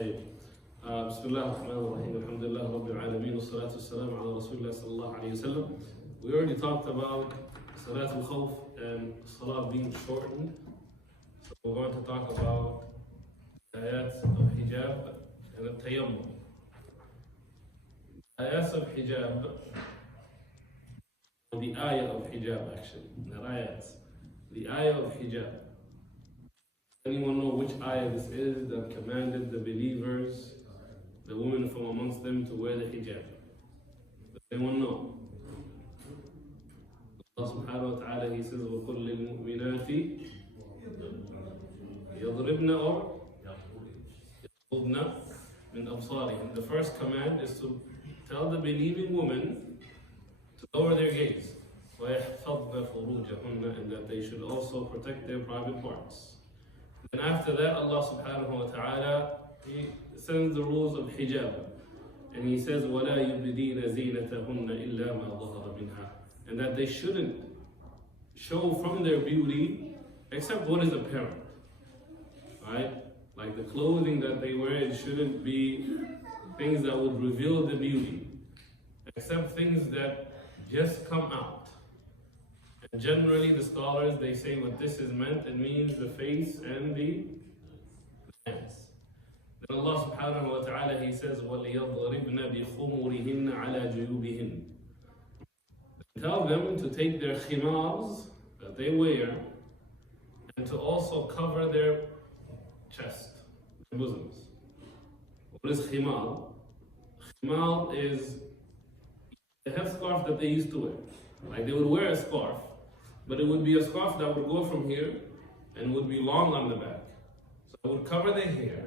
طيب بسم الله الرحمن الرحيم الحمد لله رب العالمين والصلاة والسلام على رسول الله صلى الله عليه وسلم. We already talked about Salat al-Khawf and Salah being shortened. So we're going to talk about ayats of hijab and al-tayammum. Ayats of hijab, or the ayah of hijab actually, not ayats. The ayah of hijab. Anyone know which ayah this is that commanded the believers, the women from amongst them, to wear the hijab? Does anyone know? Allah subhanahu wa ta'ala, He says, وَقُلْ لِلْمُؤْمِنَاتِ يَضْرِبْنَ or يَضْرِبْنَ مِنْ أَبْصَارِهِمْ. The first command is to tell the believing women to lower their gaze. وَيَحْفَظْنَ فُرُوجَهُنَّ, and that they should also protect their private parts. And after that, Allah subhanahu wa ta'ala, He sends the rules of hijab. And He says, وَلَا يُبْدِينَ زِينَتَهُنَّ إِلَّا مَا ظَهَرَ مِنْهَا. And that they shouldn't show from their beauty except what is apparent. Right? Like the clothing that they wear, it shouldn't be things that would reveal the beauty, except things that just come out. And generally the scholars, they say what this is meant, it means the face and the hands. Then Allah subhanahu wa ta'ala, He says, وَلِيَضْرِبْنَ بِخُمُرِهِنَّ عَلَى جُيُوبِهِنَّ. Tell them to take their khimars that they wear and to also cover their chest, their bosoms. What is khimar? Khimar is the headscarf that they used to wear. Like they would wear a scarf, but it would be a scarf that would go from here and would be long on the back. So it would cover their hair.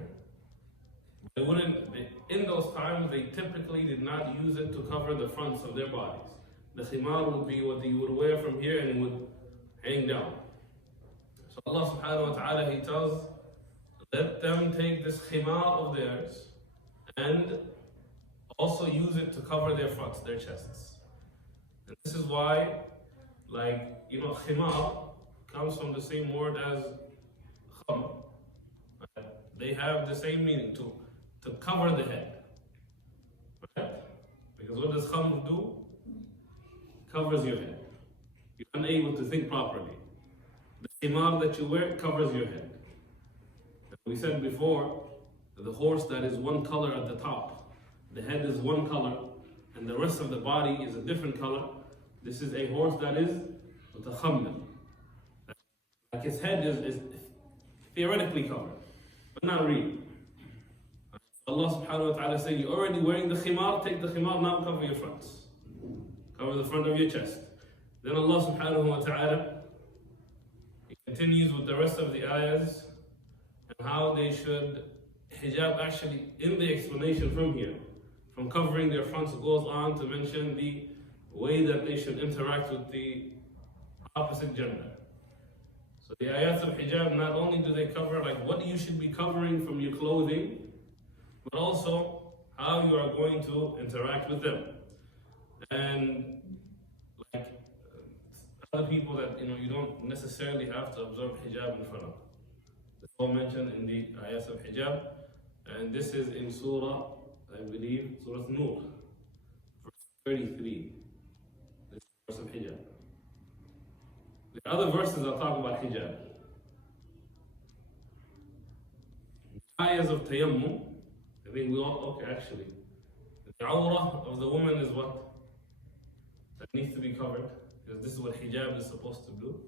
In those times, they typically did not use it to cover the fronts of their bodies. The khimar would be what you would wear from here and it would hang down. So Allah subhanahu wa ta'ala, He tells, let them take this khimar of theirs and also use it to cover their fronts, their chests. And this is why, khimar comes from the same word as kham. They have the same meaning, to cover the head. Right? Because what does kham do? Covers your head. You're unable to think properly. The khimar that you wear covers your head. We said before, the horse that is one color at the top, the head is one color, and the rest of the body is a different color. This is a horse that is mutakhammil. Like his head is theoretically covered, but not really. Allah subhanahu wa ta'ala said, you're already wearing the khimar, take the khimar, now cover your fronts. Cover the front of your chest. Then Allah subhanahu wa ta'ala, He continues with the rest of the ayahs and how they should hijab. Actually, in the explanation from here, from covering their fronts, goes on to mention the way that they should interact with the opposite gender. So the ayats of hijab, not only do they cover what you should be covering from your clothing, but also how you are going to interact with them. And other people that you don't necessarily have to observe hijab in front of. It's all mentioned in the ayats of hijab, and this is in Surah, I believe, Surah Nur, verse 33. This verse of hijab. The other verses are talking about hijab. The ayahs of tayammum, I think we all, actually. The awrah of the woman is what? That needs to be covered, because this is what hijab is supposed to do.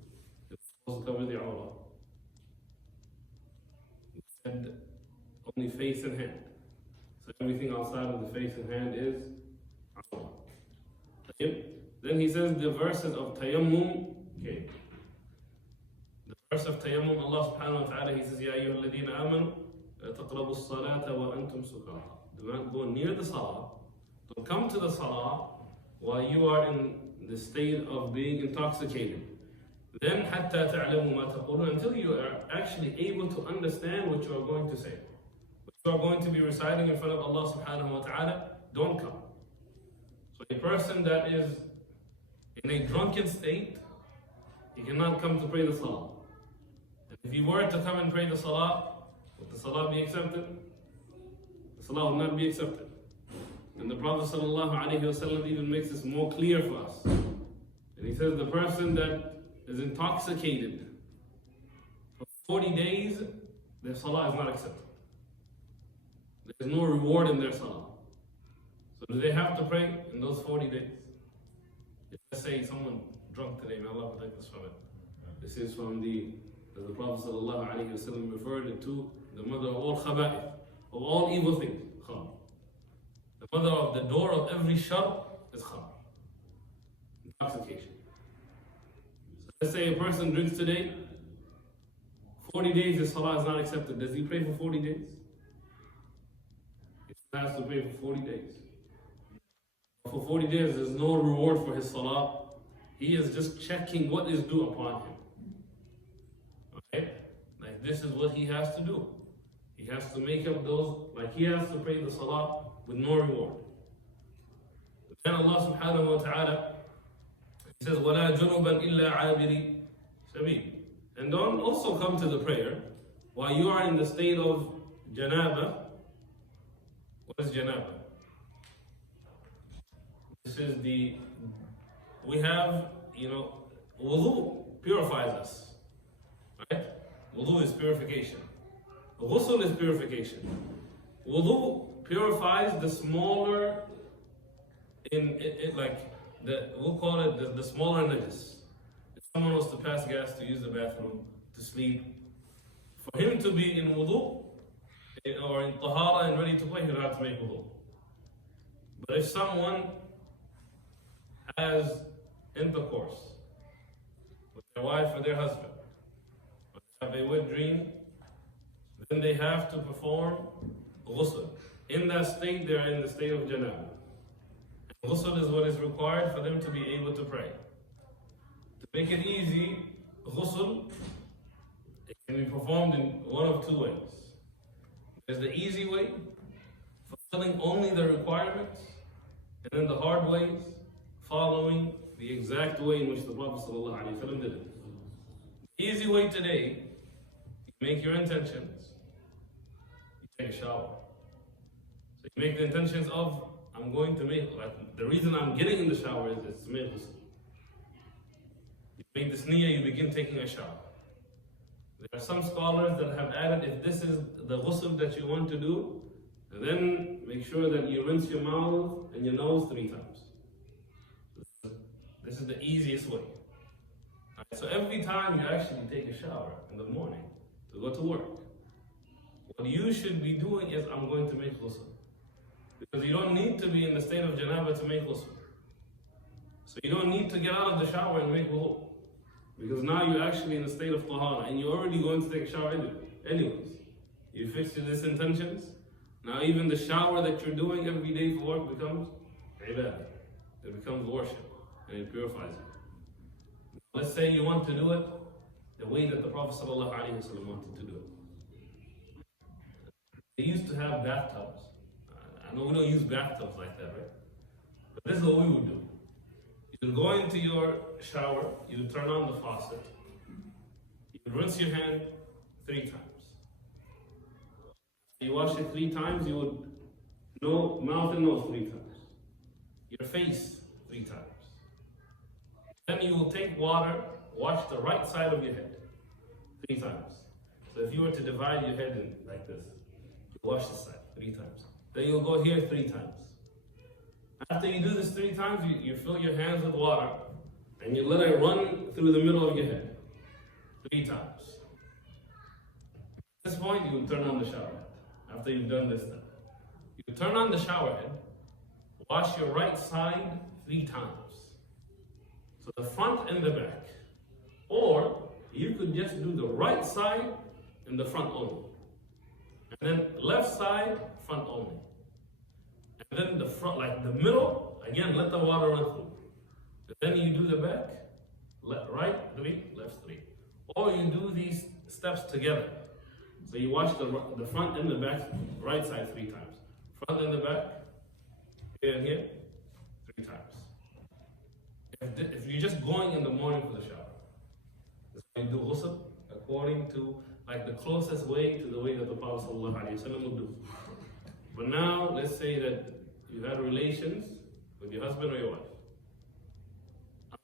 It's supposed to cover the awrah. And only face and hand. So everything outside of the face and hand is awrah. Okay? Then He says the verses of tayammum. Okay. The verse of tayammum, Allah subhanahu wa ta'ala, He says, Ya ayyuha alladhina amanu, taqrabu as-salata wa antum sukara. Do not go near the salah. Don't come to the salah while you are in the state of being intoxicated. Then حَتَّى تَعْلَمُوا مَا تَقُولُونَ, until you are actually able to understand what you are going to say. What you are going to be reciting in front of Allah subhanahu wa ta'ala, don't come. So a person that is in a drunken state, he cannot come to pray the salah. And if he were to come and pray the salah, would the salah be accepted? salah will not be accepted. And the Prophet ﷺ even makes this more clear for us. And he says the person that is intoxicated for 40 days, their salah is not accepted. There's no reward in their salah. So do they have to pray in those 40 days? If let's say someone drunk today, may Allah protect us from it. This is from the Prophet ﷺ referred it to the mother of all khaba'ith, of all evil things, khamr. The mother of the door of every shar is khamr, intoxication. So let's say a person drinks today, 40 days his salah is not accepted. Does he pray for 40 days? He has to pray for 40 days. For 40 days there's no reward for his salah. He is just checking what is due upon him. Okay? Like this is what he has to do. He has to make up those, like he has to pray the salah with no reward. Then Allah subhanahu wa ta'ala, He says, وَلَا جُنُبًا إِلَّا عَابِرِ سَبِيلٍ. And don't also come to the prayer while you are in the state of janaba. What is janaba? This is we have, wudu purifies us. Right? Wudu is purification. Ghusl is purification. Wudu purifies the smaller, we'll call it the smaller najis. If someone was to pass gas, to use the bathroom, to sleep, for him to be in wudu, or in tahara and ready to play, he would have to make wudu. But if someone has intercourse with their wife or their husband, or have a wet dream, then they have to perform ghusl. In that state, they are in the state of janaba. Ghusl is what is required for them to be able to pray. To make it easy, ghusl, it can be performed in one of two ways. There's the easy way, fulfilling only the requirements, and then the hard ways, following the exact way in which the Prophet ﷺ did it. The easy way today, you make your intentions, you take a shower. So you make the intentions of, I'm going to make, the reason I'm getting in the shower is to make ghusl. You make this niyyah, you begin taking a shower. There are some scholars that have added, if this is the ghusl that you want to do, then make sure that you rinse your mouth and your nose 3 times. This is the easiest way. Right, so every time you actually take a shower in the morning to go to work, what you should be doing is, I'm going to make ghusl. Because you don't need to be in the state of janaba to make ghusl. So you don't need to get out of the shower and make wudu. Because now you're actually in the state of tahara and you're already going to take a shower anyways. You fixed your these intentions. Now even the shower that you're doing every day for work becomes ibadah. It becomes worship and it purifies you. Let's say you want to do it the way that the Prophet ﷺ wanted to do it. They used to have bathtubs. I know we don't use bathtubs like that, right? But this is what we would do. You would go into your shower, you would turn on the faucet, you would rinse your hand 3 times. You wash it 3 times, you would mouth and nose 3 times. Your face 3 times. Then you will take water, wash the right side of your head 3 times. So if you were to divide your head in like this, you wash this side 3 times. Then you'll go here 3 times. After you do this 3 times, you fill your hands with water and you let it run through the middle of your head 3 times. At this point, you will turn on the shower head. After you've done this step, you turn on the shower head, wash your right side 3 times. So the front and the back. Or you could just do the right side and the front only. And then left side, front only. And then the front, like the middle, again, let the water run through. And then you do the back, right 3, left 3. Or you do these steps together. So you wash the front and the back, right side 3 times. Front and the back, here and here, 3 times. If you're just going in the morning for the shower, you do ghusl according to the closest way to the way that the Prophet ﷺ would do. But now, let's say that you had relations with your husband or your wife.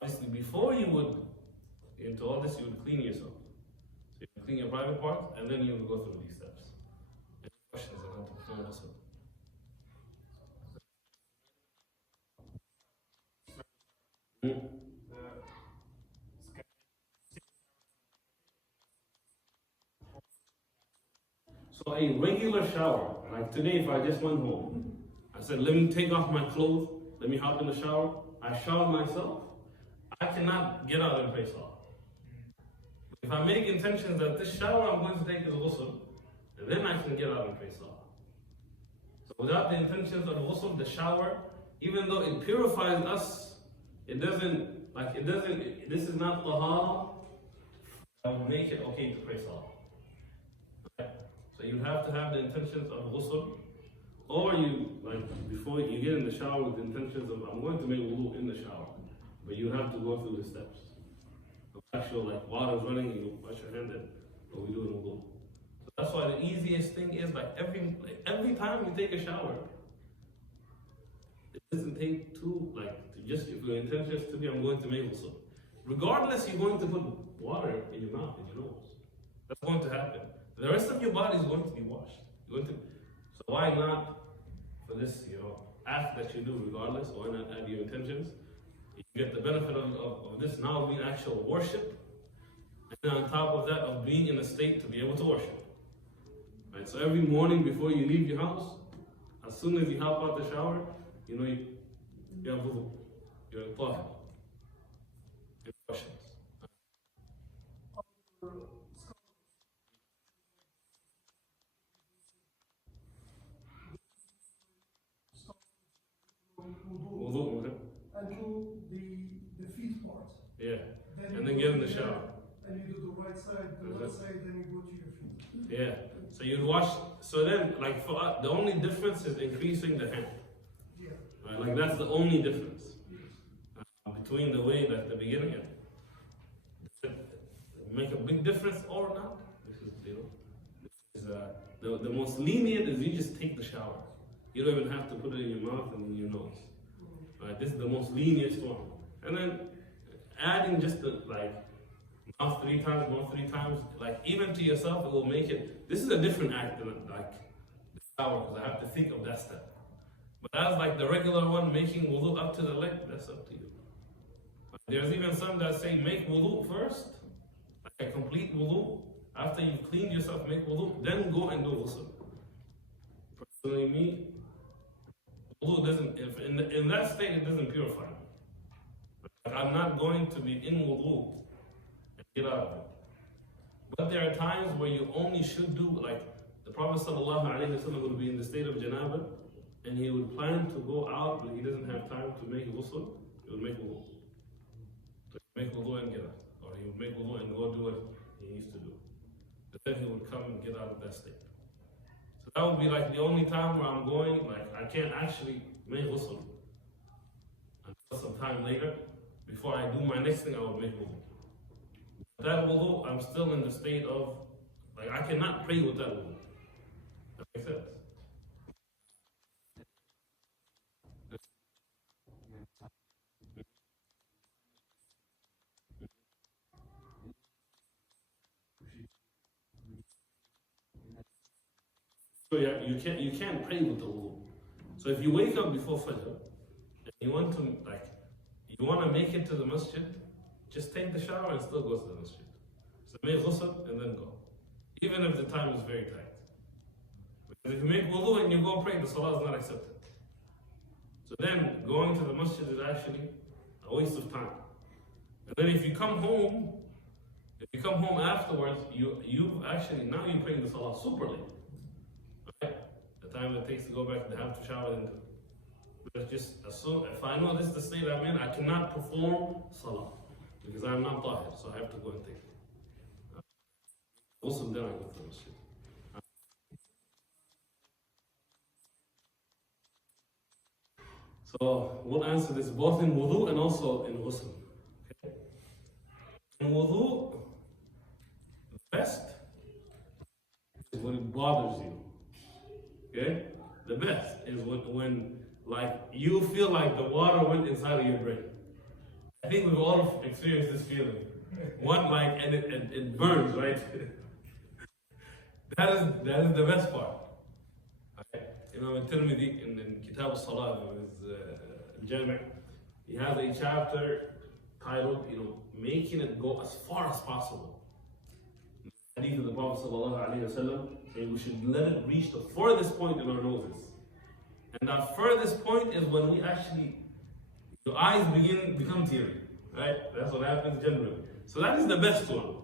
Obviously, before you would into all this, you would clean yourself. So you would clean your private parts, and then you would go through these steps. Any questions on how to perform ghusl? So a regular shower, like today if I just went home, I said, let me take off my clothes, let me hop in the shower, I shower myself, I cannot get out and pray salah. If I make intentions that this shower I'm going to take is ghusl, then I can get out and pray salah. So without the intentions of ghusl, the shower, even though it purifies us, this is not tahara that would make it okay to pray salah. Okay? So you have to have the intentions of ghusl, or before you get in the shower with the intentions of, I'm going to make wudu in the shower, but you have to go through the steps. Actual water's running, and you wash your hand in, but we do it in wudu. So that's why the easiest thing is every time you take a shower, it doesn't take if your intention is to be, I'm going to make wudu. Regardless, you're going to put water in your mouth, in your nose. That's going to happen. The rest of your body is going to be washed. So why not for this, act that you do regardless, why not add your intentions? You get the benefit of this now being actual worship, and then on top of that, of being in a state to be able to worship. Right? So every morning before you leave your house, as soon as you hop out the shower, you have wudu, you're tahir. Any questions? Wudu, okay. Until the feet part. Yeah. And then get in the shower. And you do the right side, then you go to your feet. Yeah. So you'd wash. So then, for us, the only difference is increasing the hand. Yeah. Right? That's the only difference between the way that the beginning and make a big difference or not. The most lenient is you just take the shower. You don't even have to put it in your mouth and in your nose. Right? This is the most lenient one. And then adding just mouth 3 times, even to yourself, it will make it. This is a different act than the shower, because I have to think of that step. But as the regular one, making wudu up to the leg, that's up to you. There's even some that say make wudu first, a complete wudu. After you've cleaned yourself, make wudu, then go and do ghusl. Personally, me, wudu doesn't, in that state, it doesn't purify me. I'm not going to be in wudu and get out of it. But there are times where you only should do, the Prophet ﷺ would be in the state of janaba, and he would plan to go out, but he doesn't have time to make ghusl, he would make wudu. So he would make wudu and get out. Or he would make wudu and go do what he used to do. But then he would come and get out of that state. So that would be the only time where I'm going, I can't actually make ghusl until some time later. Before I do my next thing, I would make wudu. That wudu, I'm still in the state of, I cannot pray with that wudu. That makes sense? So yeah, you can't pray with the wudu. So if you wake up before Fajr, and you want to make it to the masjid, just take the shower and still go to the masjid. So make ghusl and then go. Even if the time is very tight. Because if you make wudu and you go pray, the salah is not accepted. So then going to the masjid is actually a waste of time. And then if you come home afterwards, you actually, now you're praying the salah super late. Okay? The time it takes to go back and have to shower and but just assume, if I know this is the state I'm in, I cannot perform salah because I'm not tahir, so I have to go and take it. Also, then I go to the masjid. So we'll answer this both in wudu and also in ghusl. Okay? In wudu, the best is when it bothers you. Okay? The best is when like you feel like the water went inside of your brain. I think we've all experienced this feeling. One like and it burns, right? That is the best part. Okay. Imam al-Tirmidhi in Kitab al-Salah, his Jami', he has a chapter titled, making it go as far as possible. The hadith of the Prophet sallallahu alaihi wasallam, and we should let it reach the furthest point in our noses. And that furthest point is when we actually, your eyes become teary, right? That's what happens generally. So that is the best one.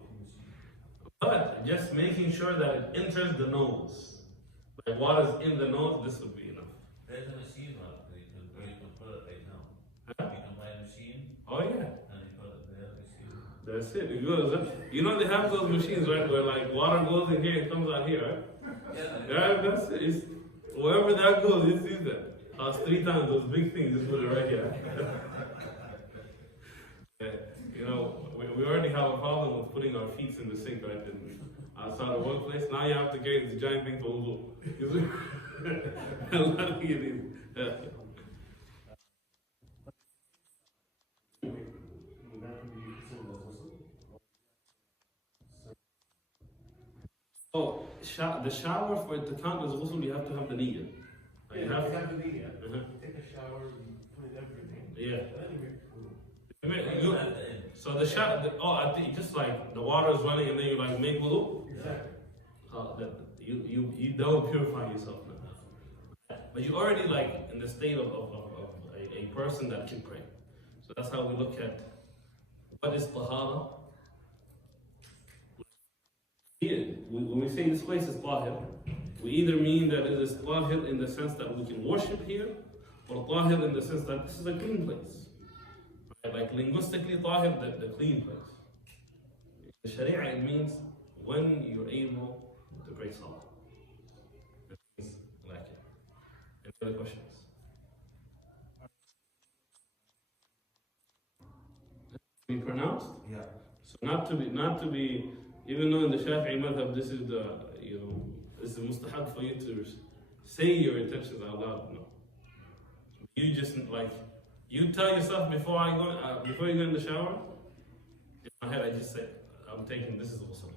But just making sure that it enters the nose. Like water's in the nose, this would be enough. There's a machine where you can put it right now. Huh? You can buy a machine Oh yeah. and you put it there. That's it. It goes. They have those machines, right, where like water goes in here, it comes out here, right? Yeah, that's it. It's, wherever that goes, you see that. 3 times those big things, just put it right here. We already have a problem with putting our feet in the sink, right? Outside the workplace, now you have to carry this giant thing for wudu. A lot of these. Oh, the shower for it to count as ghusl, you have to have the niyyah. You have to be here. Take a shower, you put everything. Yeah. Then you make So the shower, I think just like the water is running and then you like make wudu. Exactly. You don't purify yourself now. But you're already like in the state of a person that can pray. So that's how we look at what is tahara. When we say this place is tahir, we either mean that it is tahir in the sense that we can worship here, or tahir in the sense that this is a clean place. Right? Like linguistically, tahir, the clean place. In Sharia, it means when you're able to pray salah. It means like it. Any other questions? Be pronounced? Yeah. So not to be, even though in the Shafi'i madhab this is this is mustahab for you to say your intentions out loud. No. You just you tell yourself before you go in the shower. In my head, I just say, I'm taking this is ghusl.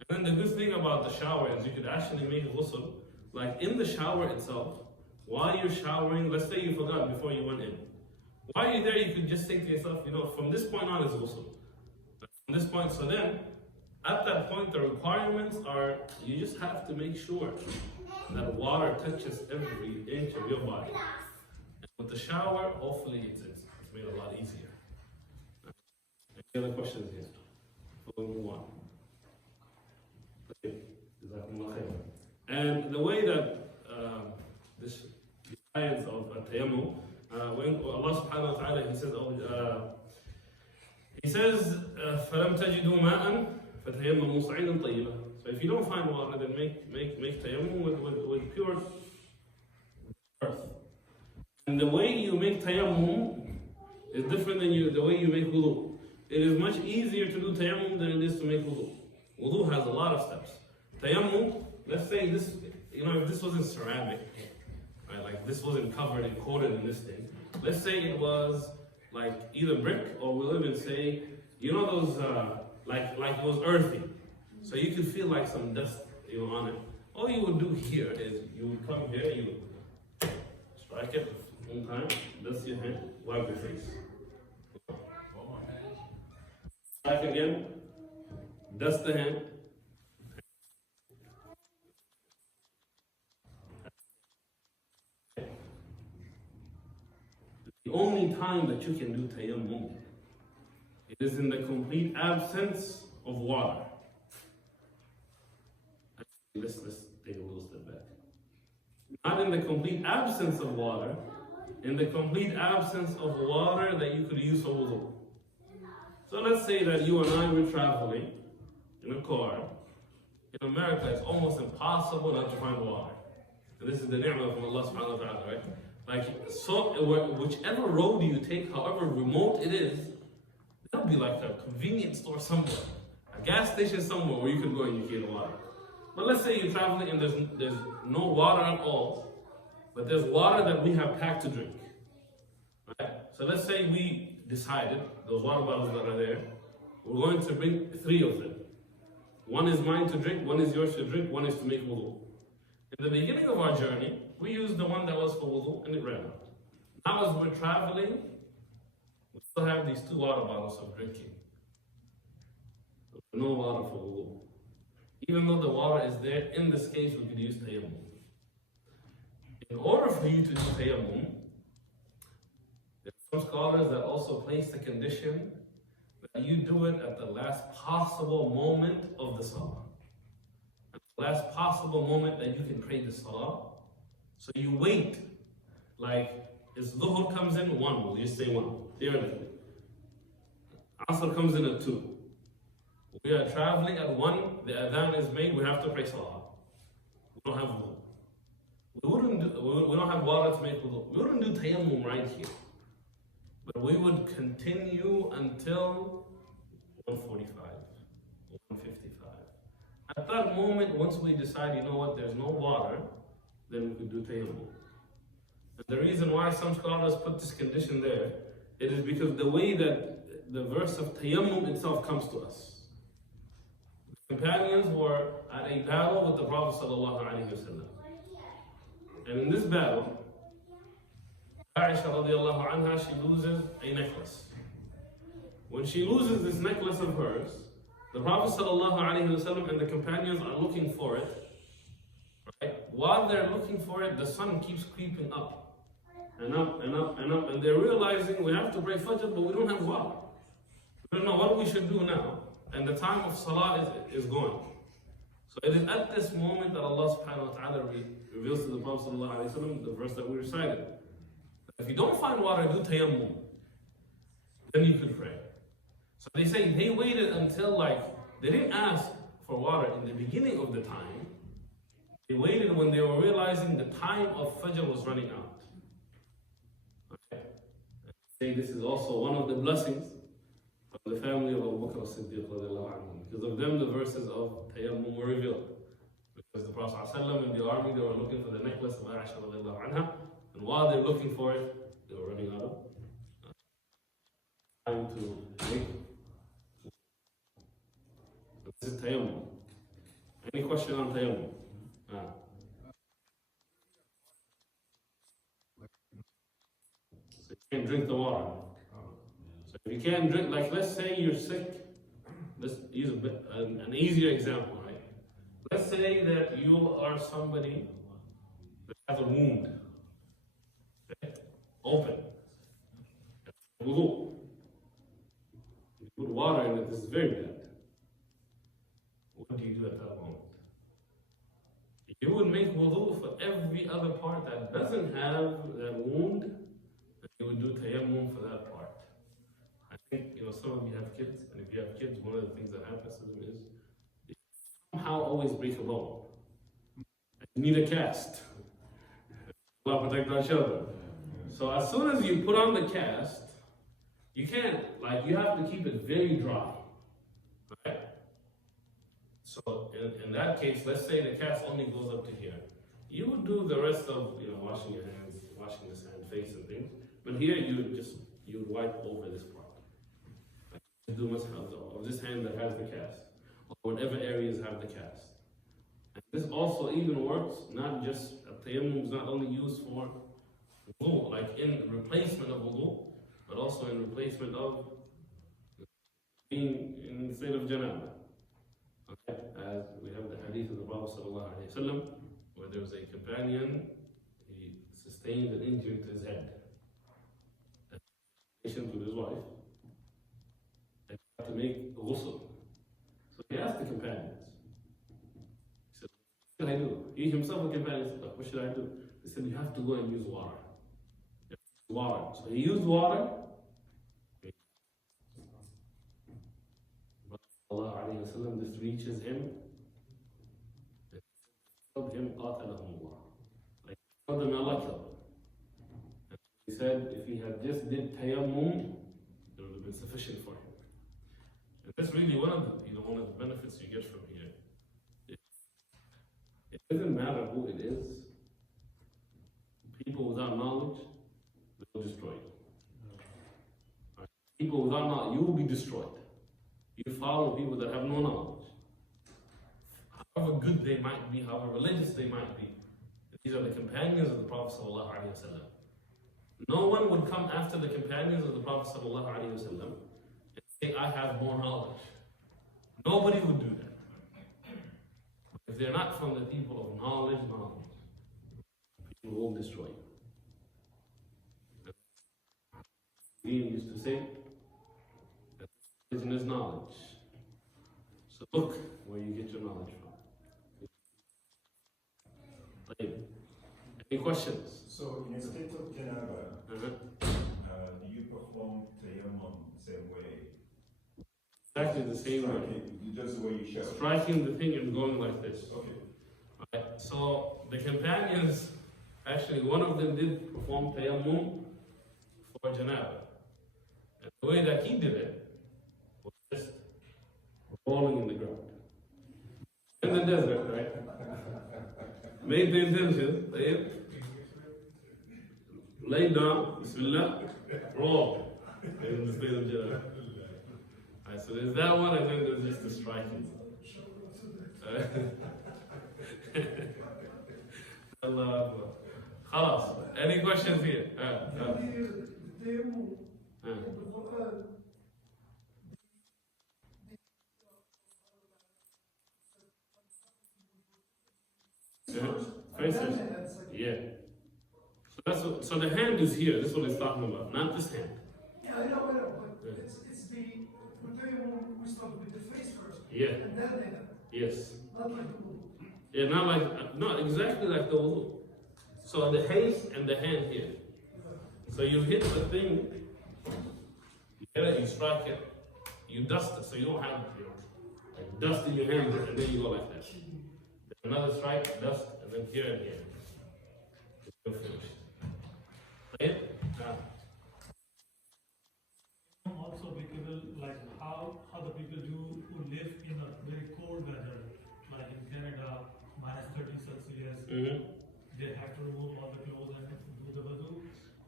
And then the good thing about the shower is you could actually make ghusl, like in the shower itself, while you're showering. Let's say you forgot before you went in. While you're there, you could just say to yourself, from this point on is ghusl. From this point, so then, at that point, the requirements are, you just have to make sure that water touches every inch of your body. And with the shower, hopefully it's made a lot easier. Any other questions here? Before we move on. Okay. And the way that this science of tayammum, when Allah subhanahu wa ta'ala, He says, فَلَمْ تَجِدُوا مَاءً فَتَيَمَّمُوا صَعِيدًا طَيِّبًا. So if you don't find water, then make tayammum with pure earth. And the way you make tayammum is different than the way you make wudu. It is much easier to do tayammum than it is to make wudu. Wudu has a lot of steps. Tayammum, let's say this, if this wasn't ceramic, right, like this wasn't covered and coated in this thing. Let's say it was like either brick, or we'll even say, those like it was earthy, so you could feel like some dust, on it. All you would do here is you would come here, you would strike it one time, dust your hand, wipe your face. Strike again, dust the hand. The only time that you can do tayammum, it is in the complete absence of water. Let's take a little step back. Not in the complete absence of water, in the complete absence of water that you could use for wudu. So let's say that you and I were traveling in a car. In America, it's almost impossible not to find water. And this is the ni'mah from Allah subhanahu wa ta'ala, right? Whichever road you take, however remote it is, there'll be like a convenience store somewhere, a gas station somewhere where you can go and you get water. But let's say you're traveling and there's no water at all, but there's water that we have packed to drink. Right? So let's say we decided, those water bottles that are there, we're going to bring 3 of them. One is mine to drink, one is yours to drink, one is to make wudu. In the beginning of our journey, we used the one that was for wudu and it ran out. Now as we're traveling, we still have these 2 water bottles of drinking. No water for wudu. Even though the water is there, in this case we could use tayammum. In order for you to do tayammum, there are some scholars that also place the condition that you do it at the last possible moment of the salah. At the last possible moment that you can pray the salah. So you wait, like as Dhuhr comes in 1, we'll just say 1, theoretically. Asr comes in at 2. We are traveling at 1, the adhan is made, we have to pray salah. We don't have wudu. We don't have water to make wudu. We wouldn't do tayammum right here. But we would continue until 1:45, 1:55. At that moment, once we decide, you know what, there's no water, then we could do tayammum. And the reason why some scholars put this condition there, it is because the way that the verse of tayammum itself comes to us. The companions were at a battle with the Prophet ﷺ. And in this battle, Aisha radiallahu anha, she loses a necklace. When she loses this necklace of hers, the Prophet ﷺ and the companions are looking for it. Right? While they're looking for it, the sun keeps creeping up and up and up and up, and they're realizing we have to pray Fajr, but we don't have water. We don't know what we should do now, and the time of Salah is going. So it is at this moment that Allah subhanahu wa ta'ala reveals to the Prophet ﷺ the verse that we recited. If you don't find water, do tayammum. Then you can pray. So they say they waited until they didn't ask for water in the beginning of the time. They waited when they were realizing the time of Fajr was running out. Okay. Say this is also one of the blessings of the family of Abu Bakr as-Siddiq radiallahu anhu. Because of them, the verses of tayammum were revealed. Because the Prophet ﷺ in the army, they were looking for the necklace of Aisha radiallahu anha. And while they're looking for it, they were running out of time to make. This is tayammum. Any question on tayammum? So you can't drink the water. So if you can't drink, let's say you're sick. Let's use an easier example, right? Let's say that you are somebody that has a wound. Okay? Open. Wudu. You put water in it, this is very bad. What do you do at that moment? You would make wudu for every other part that doesn't have that wound, and you would do tayammum for that part. I think, some of you have kids, and if you have kids, one of the things that happens to them is they somehow always break a bone. You need a cast. Allah protect our children. So as soon as you put on the cast, you can't, you have to keep it very dry. Right? So in that case, let's say the cast only goes up to here. You would do the rest of, washing your hands, washing this hand, face and things. But here you would wipe over this part. Do much of this hand that has the cast, or whatever areas have the cast. And this also even works, not just, tayammum is not only used for wudu, in replacement of wudu, but also in replacement of being in the state of janabah. Okay, as we have the hadith of the Prophet ﷺ, where there was a companion, he sustained an injury to his head. Patient with his wife, they had to make ghusl. So he asked the companions, he said, what should I do? He himself, a companion, said, what should I do? They said, you have to go and use water. Water. So he used water. This reaches him. It told him, qatalahumullah. Told him Allah killed him. He said, if he had just did tayammum, it would have been sufficient for him. And that's really one of the benefits you get from here. It doesn't matter who it is. People without knowledge, they will destroy you. Right? People without knowledge, you will be destroyed. You follow people that have no knowledge. However good they might be, however religious they might be. These are the companions of the Prophet ﷺ. No one would come after the companions of the Prophet ﷺ and say, I have more knowledge. Nobody would do that. If they're not from the people of knowledge, people will destroy you. We used to say that religion is knowledge. So look where you get your knowledge from. Any questions? So in a state of janaba, do you perform tayammum the same way? Exactly the same way. Just the way you show. Striking the thing and going like this. Okay. Right. So the companions, actually one of them did perform tayammum for janaba. And the way that he did it was just rolling in the ground. In the desert, right? Made the intention, lay down, bismillah, roll in the state of janaba. Alright, so there's that one, and then there's just the striking. Allah. Khalas. Any questions here? Yeah. So that's what, so the hand is here. This is what it's talking about, not this hand. Yeah, I know, but it's the we start with the face first. Yeah. And then the hand. Yes. Not like the wudu. Yeah, not exactly like the wudu. So the face and the hand here. So you hit the thing, you hit it, you strike it, you dust it, so you don't have like dust in your hand, and then you go like that. Another strike, dust, and then here and here. You're finished. Right? Also because like how the people do who live in a very cold weather, like in Canada, -30 Celsius, they have to remove all the clothes and do the wudu.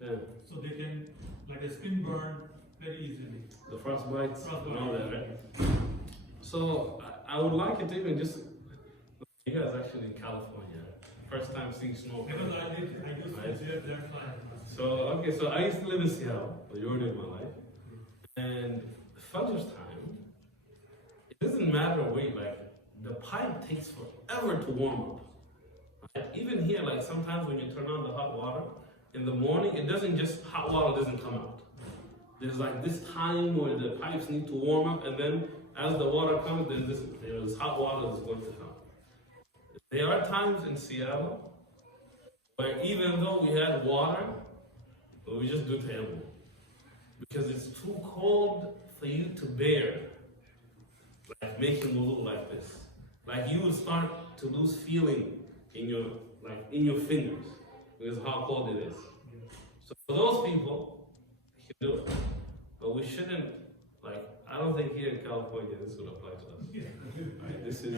Yeah. So they can like a skin burn very easily. The frostbite and all that, right? So I would like it to even just. You guys actually in California, first time seeing snow. Because I used to live there time. So okay, so I used to live in Seattle majority of my life, and Fajr's time, it doesn't matter wait, like the pipe takes forever to warm up. Right? Even here, like sometimes when you turn on the hot water in the morning, it doesn't just hot water doesn't come out. There's like this time where the pipes need to warm up, and then as the water comes, then there's hot water that's going to come. There are times in Seattle where even though we had water, we just do tayammum. Because it's too cold for you to bear, like making wudu like this. Like you will start to lose feeling in your fingers because of how cold it is. So for those people, they can do it. But we shouldn't, I don't think here in California this would apply to us. Right, this is,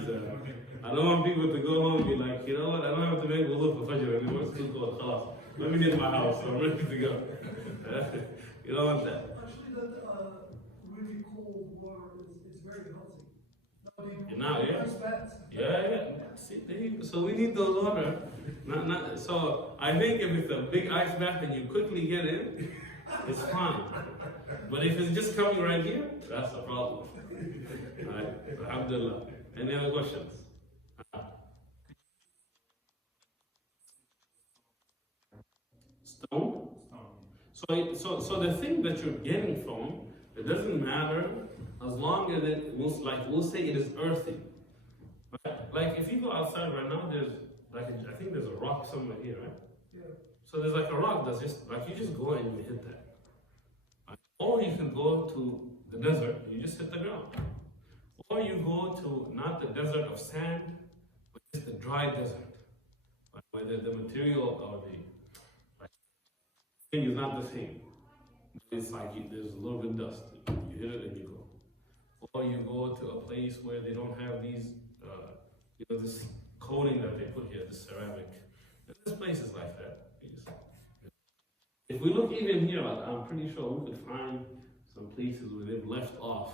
I don't want people to go home and be like, you know what, I don't have to make wudu for Fajr anymore, it's too cold, khalas. Let me get my house, I'm ready to go. You don't want that. Actually, that really cold water is very healthy. Now, yeah. See, there you go. So we need those water. So I think if it's a big ice bath and you quickly get in, it's fine. But if it's just coming right here, that's a problem. Alright, alhamdulillah. Any other questions? Stone? So the thing that you're getting from, it doesn't matter as long as we'll say it is earthy. Right? Like if you go outside right now, there's I think there's a rock somewhere here, right? Yeah. So there's like a rock that's just you just go and you hit that. Right? Or you can go to the desert, you just hit the ground. Or you go to not the desert of sand, but just the dry desert. Right? Where the material or the thing is not the same. It's like there's a little bit of dust. You hit it and you go. Or you go to a place where they don't have these, this coating that they put here, the ceramic. And there's places like that. If we look even here, I'm pretty sure we could find some places where they've left off,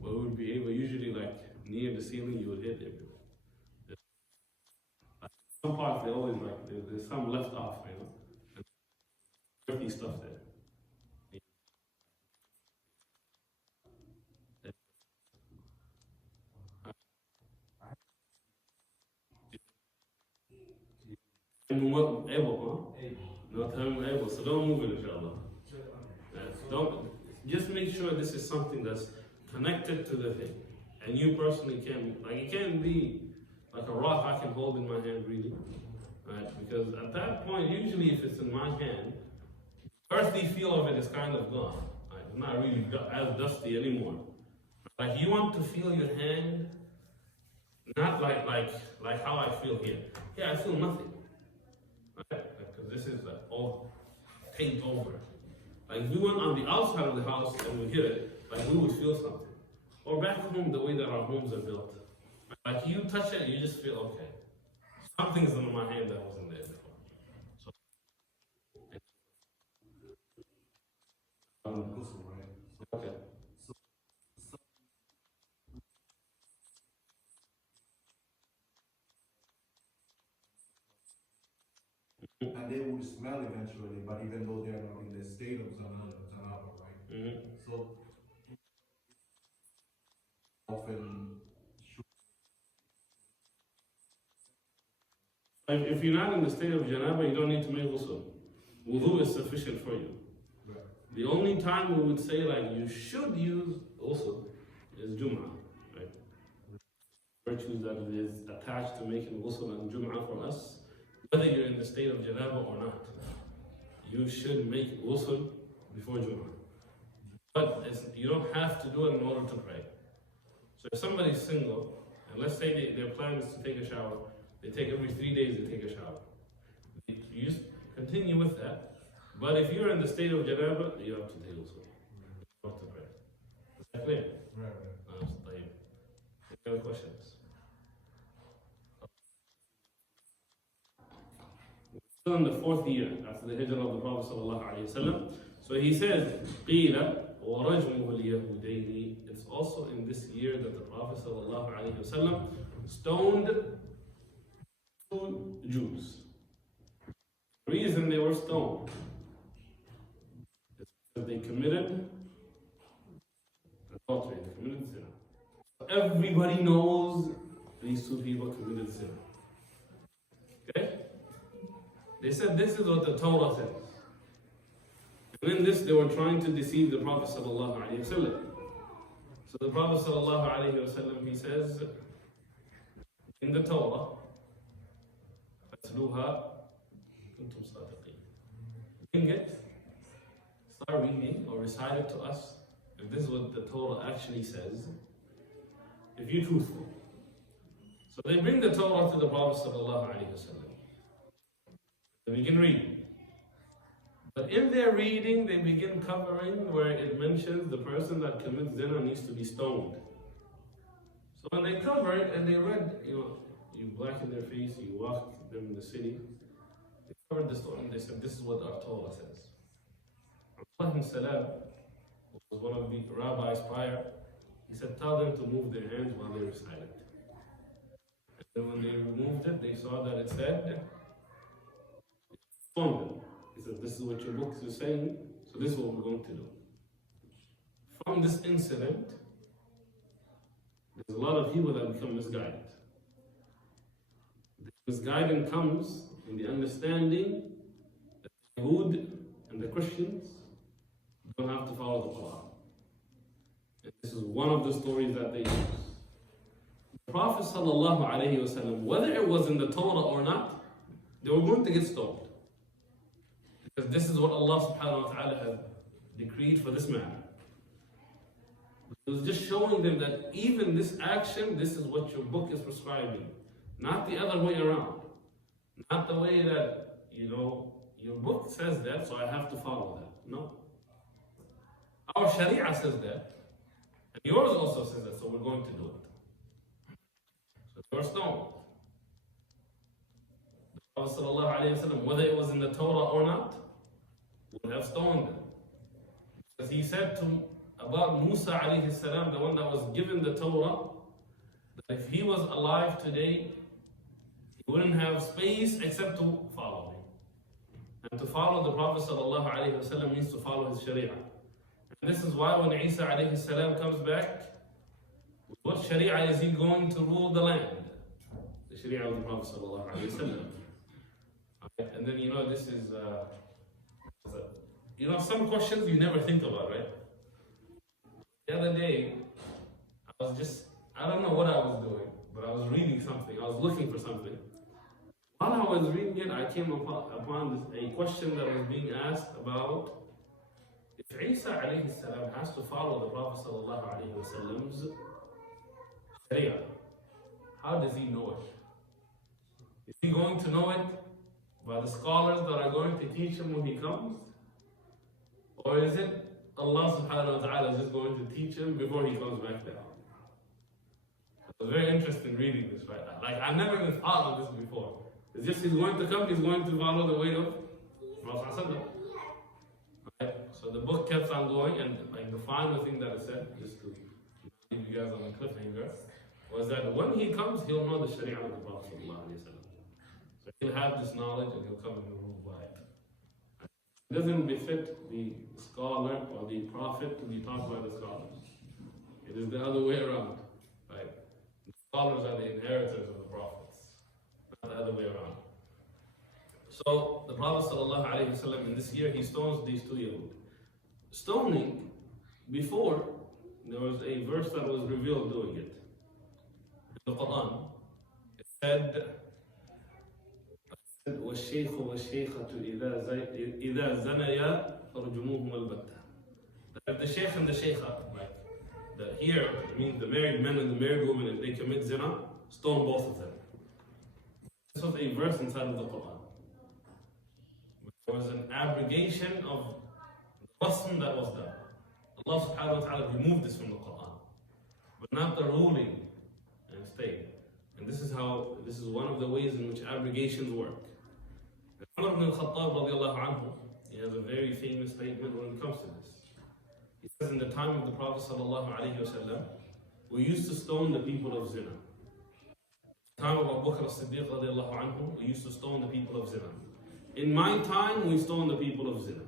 where we would be able, usually like near the ceiling, you would hit it. Some parts they always like, there's some left off, you know. And dirty stuff there. Able, huh? Not able, so don't move it, inshallah. Don't, just make sure this is something that's connected to the thing. And you personally can, like it can't be like a rock I can hold in my hand really. Right? Because at that point, usually if it's in my hand, the earthy feel of it is kind of gone. Right? It's not really as dusty anymore. Like you want to feel your hand, not like how I feel here. Here I feel nothing. Right? Because this is like all taped over. Like if we went on the outside of the house and we hit it, like we would feel something. Or back home, the way that our homes are built. Like you touch it, you just feel okay. Something's in my hand that wasn't there before. So, okay. And they would smell eventually, but even though they're not in the state of Janaba, right? Mm-hmm. So often If you're not in the state of janaba, you don't need to make ghusl. Wudu is sufficient for you. right. The only time we would say like you should use ghusl is Jum'ah, right? Virtues that it is attached to making ghusl and Jum'ah for us, whether you're in the state of janaba or not. You should make ghusl before Jum'ah. But you don't have to do it in order to pray. So if somebody's single, and let's say their plan is to take a shower, they take every 3 days they take a shower. You just continue with that. But if you're in the state of janaba, you have to take ghusl. You have to pray. Is that clear? Right. Any other questions? Still in the 4th year after the hijrah of the Prophet sallallahu alaihi wasallam. So he says, قِيلَ وَرَجْمُهُ الْيَهُودَيْنِ. It's also in this year that the Prophet sallallahu alaihi wasallam stoned 2 Jews. The reason they were stoned is because they committed adultery, they committed zina. Everybody knows these 2 people committed zina. Okay? They said this is what the Torah says. And in this they were trying to deceive the Prophet sallallahu alaihi wasallam. So the Prophet sallallahu alaihi wasallam, he says in the Torah, فَاتْلُوهَا كُنْتُمْ صَادِقِينَ. Bring it, start reading or recite it to us. If this is what the Torah actually says, if you're truthful. So they bring the Torah to the Prophet sallallahu alaihi wasallam. They begin reading. But in their reading, they begin covering where it mentions the person that commits zina needs to be stoned. So when they cover it and they read, you blacken their face, you walk them in the city, they covered the story and they said, this is what our Torah says. Abdullah ibn Salam, who was one of the rabbis prior, he said, tell them to move their hands while they recite it. And then when they removed it, they saw that it said, stone them. He said, this is what your books are saying, so this is what we're going to do. From this incident, there's a lot of people that become misguided. The misguidance comes in the understanding that the Yahud and the Christians don't have to follow the Quran. And this is one of the stories that they use. The Prophet ﷺ, whether it was in the Torah or not, they were going to get stoned. Because this is what Allah subhanahu wa ta'ala had decreed for this man. It was just showing them that even this action, this is what your book is prescribing. Not the other way around. Not the way that, your book says that, so I have to follow that. No. Our Sharia says that. And yours also says that, so we're going to do it. So they were stoned. Prophet ﷺ, whether it was in the Torah or not, would have stoned them. Because he said about Musa alayhi salam, the one that was given the Torah, that if he was alive today, he wouldn't have space except to follow me. And to follow the Prophet ﷺ means to follow his Sharia. And this is why when Isa alayhi salam comes back, what Sharia is he going to rule the land? The Sharia of the Prophet ﷺ. And then this is, some questions you never think about, right? The other day, I don't know what I was doing, but I was reading something, I was looking for something. While I was reading it, I came upon a question that was being asked about if Isa alayhi salam has to follow the Prophet sallallahu alayhi wa sallam's Sharia, how does he know it? Is he going to know it by the scholars that are going to teach him when he comes? Or is it Allah subhanahu wa ta'ala just going to teach him before he comes back down? It was very interesting reading this right now. Like, I never even thought of this before. It's just he's going to come, he's going to follow the way of Prophet. Right? So the book kept on going, and like the final thing that it said, just to leave you guys on the cliffhanger, was that when he comes, he'll know the Sharia of the Prophet. So he'll have this knowledge and he'll come and he'll rule by it. It doesn't befit the scholar or the prophet to be taught by the scholars. It is the other way around. Right? The scholars are the inheritors of the prophets, not the other way around. So the Prophet ﷺ in this year, he stones these two Yahud. Stoning, before, there was a verse that was revealed doing it. In the Quran, it said, وَالشَّيْخُ وَالشَّيْخَةُ إِذَا زَنَيَا فَرْجُمُوهُمَ الْبَتَّةِ. That the Shaykh and the Shaykha, like here, it means the married men and the married women, if they commit zina, stone both of them. This was a verse inside of the Quran. There was an abrogation of the qasm that was done. Allah subhanahu wa ta'ala removed this from the Quran, but not the ruling and stayed. And this is one of the ways in which abrogations work. Umar ibn al-Khattab radiallahu anhu, he has a very famous statement when it comes to this. He says, in the time of the Prophet sallallahu alayhi wa sallam, we used to stone the people of zina. In the time of Abu Bakr as-Siddiq radiallahu anhu, we used to stone the people of zina. In my time, we stone the people of zina.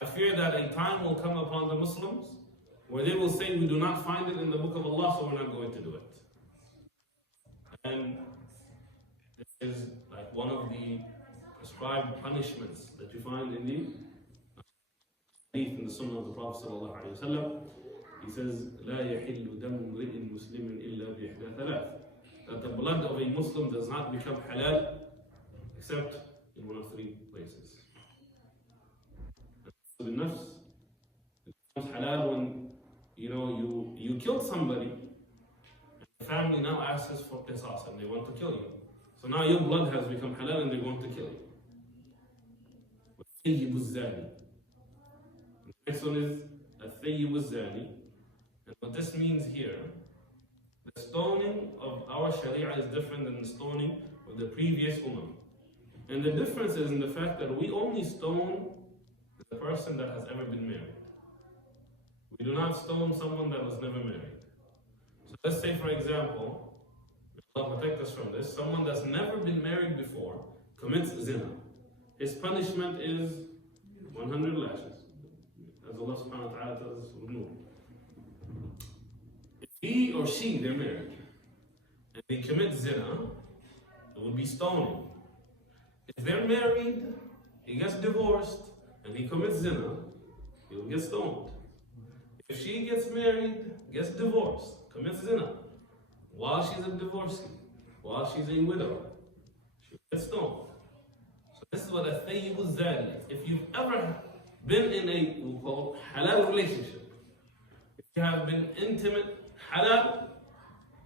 I fear that a time will come upon the Muslims where they will say, we do not find it in the book of Allah, so we're not going to do it. And this is like one of the prescribed punishments that you find in the hadith in the Sunnah of the Prophet sallallahu alaihi wasallam. He says, لا يحل دم امرئ مسلم إلا بإحدى ثلاث. That the blood of a Muslim does not become halal except in one of three places. So the nafs, it becomes halal when you killed somebody. The family now asks for qisas and they want to kill you. So now your blood has become halal and they want to kill you. The next one is al-thayyib al-zani. And what this means here, the stoning of our sharia is different than the stoning of the previous ummah. And the difference is in the fact that we only stone the person that has ever been married. We do not stone someone that was never married. So let's say, for example, Allah protect us from this, someone that's never been married before commits zina. His punishment is 100 lashes. As Allah subhanahu wa ta'ala tells us, if he or she, they're married, and they commit zina, it would be stoning. If they're married, he gets divorced, and he commits zina, he will get stoned. If she gets married, gets divorced, commits zina, while she's a divorcee, while she's a widow, she gets stoned. So this is what a thayyib al-zani is. If you've ever been in a, we'll call halal relationship, if you have been intimate, halal,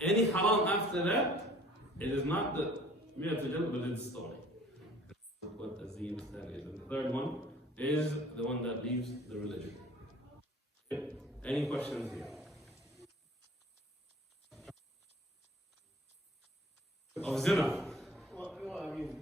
any haram after that, it is not the mi'atul, but it's stoning. That's what a thayyib al-zani is. And the third one is the one that leaves the religion. Okay? Any questions here? Of zina. Well, I mean,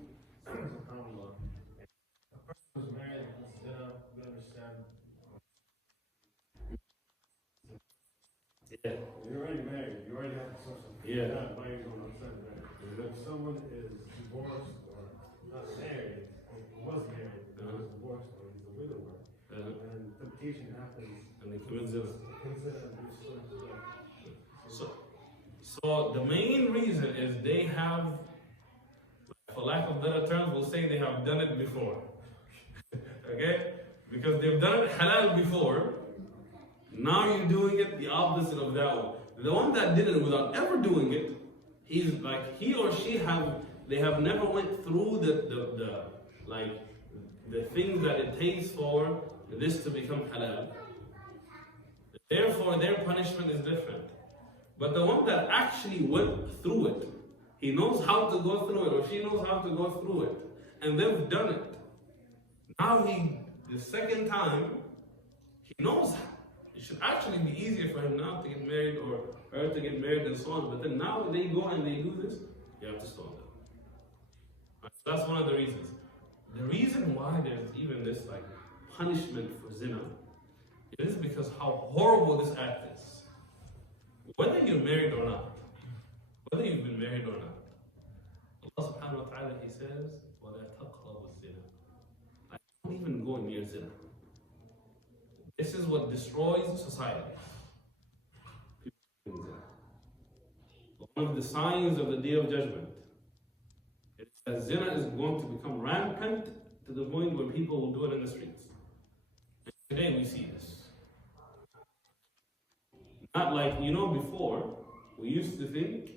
Yeah. Why you don't understand, right? If someone is divorced or not married, or was married, and was divorced, or he's a widower, and temptation happens, And they commit zina. consider and be stoned to death. So the main reason is they have, for lack of better terms, we'll say they have done it before. Okay? Because they've done it halal before. Now you're doing it the opposite of that one. The one that did it without ever doing it, he's like, he or she they have never went through the things that it takes for this to become halal. Therefore, their punishment is different. But the one that actually went through it, he knows how to go through it, or she knows how to go through it, and they've done it. Now the second time, he knows it should actually be easier for him now to get married or her to get married and so on. But then now they go and they do this, you have to stone them. Right? So that's one of the reasons. The reason why there's even this like punishment for zina, it is because how horrible this act is. Whether you're married or not, whether you've been married or not, Allah subhanahu wa ta'ala, He says, وَلَا تَقْرَبُوا الزِّنَا. Don't even go near zina. This is what destroys society. One of the signs of the Day of Judgment is that zina is going to become rampant to the point where people will do it in the streets. And today we see this. Not like, before, we used to think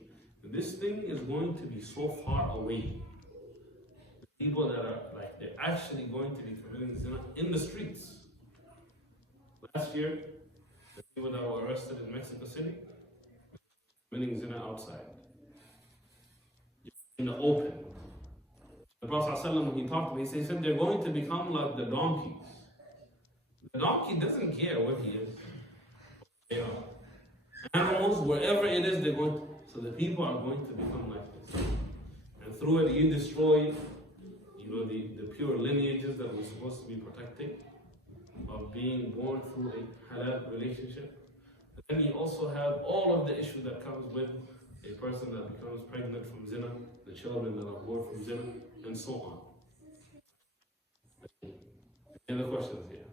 this thing is going to be so far away. The people that are like, they're actually going to be committing zina in the streets. Last year, the people that were arrested in Mexico City, committing zina outside. In the open. The Prophet ﷺ, when he talked to me, he said they're going to become like the donkeys. The donkey doesn't care what he is. They are. Animals, wherever it is, they're going to, so the people are going to become like this. And through it, you destroy, the pure lineages that we're supposed to be protecting, of being born through a halal relationship. And then you also have all of the issue that comes with a person that becomes pregnant from zina, the children that are born from zina, and so on. Any other questions here?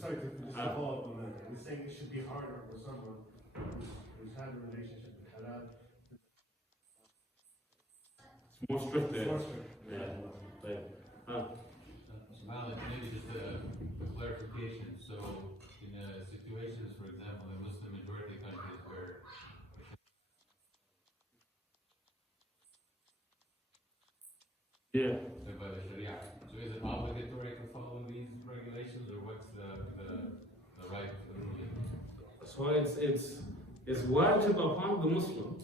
Sorry to just follow up on that. You're saying it should be harder for someone who's had a relationship with halal. It's more strict there. More strict. Yeah. Malik, maybe just a clarification. So, in situations, for example, in Muslim majority countries where by the Sharia, so is it obligatory to follow these regulations, or what's the right to So it's wajib upon the Muslims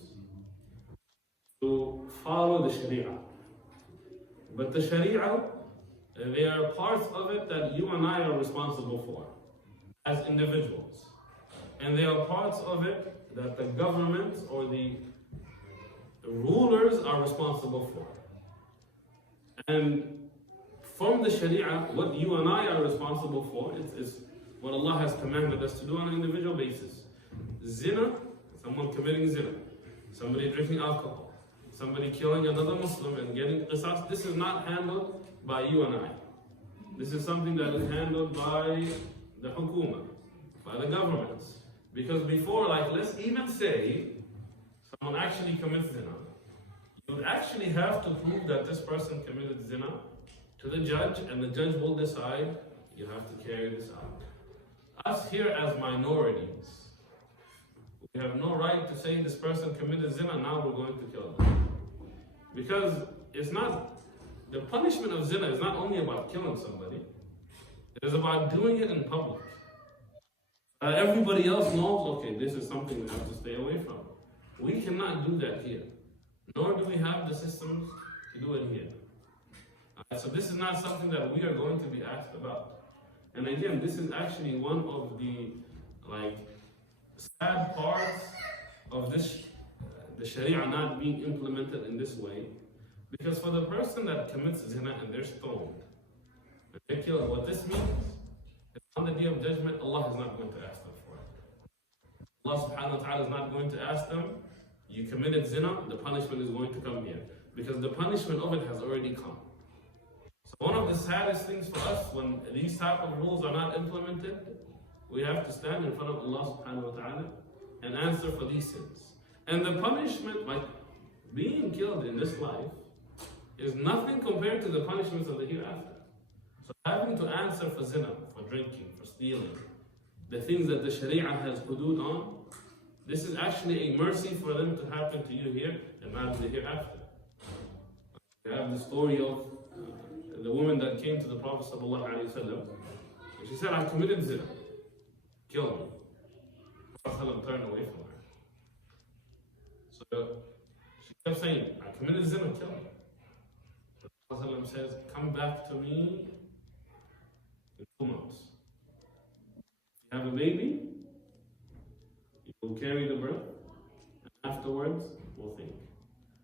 to follow the Sharia. But the Sharia, there are parts of it that you and I are responsible for as individuals. And there are parts of it that the government or the rulers are responsible for. And from the Sharia, what you and I are responsible for is what Allah has commanded us to do on an individual basis. Zina, someone committing zina, somebody drinking alcohol, somebody killing another Muslim and getting qisas, this is not handled by you and I. This is something that is handled by the hukuma, by the governments. Because before, let's even say someone actually commits zina, you would actually have to prove that this person committed zina to the judge, and the judge will decide you have to carry this out. Us here as minorities, we have no right to say this person committed zina, now we're going to kill them. Because it's not, the punishment of zina is not only about killing somebody, it is about doing it in public. Everybody else knows, okay, this is something we have to stay away from. We cannot do that here, nor do we have the systems to do it here. So this is not something that we are going to be asked about. And again, this is actually one of the sad parts of this, the Sharia not being implemented in this way. Because for the person that commits zina and they're stoned, and they're killed, what this means is on the Day of Judgment, Allah is not going to ask them for it. Allah subhanahu wa ta'ala is not going to ask them, you committed zina, the punishment is going to come here. Because the punishment of it has already come. So one of the saddest things for us when these type of rules are not implemented, we have to stand in front of Allah subhanahu wa ta'ala and answer for these sins. And the punishment, like being killed in this life, is nothing compared to the punishments of the hereafter. So having to answer for zina, for drinking, for stealing, the things that the Sharia has hudud on, this is actually a mercy for them to happen to you here and not in the hereafter. We have the story of the woman that came to the Prophet ﷺ, and she said, I committed zina, kill me. The Prophet turned away from her. So she kept saying, I committed zina, kill me. The Prophet says, come back to me in 2 months. If you have a baby, you will carry the birth, and afterwards we'll think.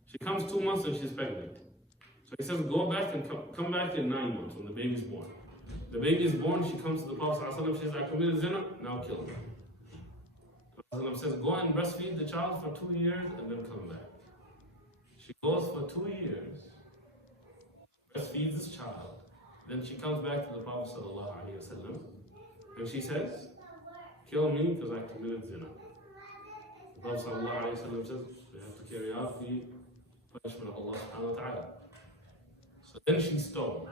She comes 2 months and she's pregnant. So he says, go back and come back in 9 months when the baby's born. The baby is born, she comes to the Prophet ﷺ, she says, I committed zina, now kill me. The Prophet says, go and breastfeed the child for 2 years and then come back. She goes for 2 years, breastfeeds this child, then she comes back to the Prophet ﷺ, and she says, kill me because I committed zina. The Prophet ﷺ says, they have to carry out the punishment of Allah subhanahu wa ta'ala. So then she's stoned.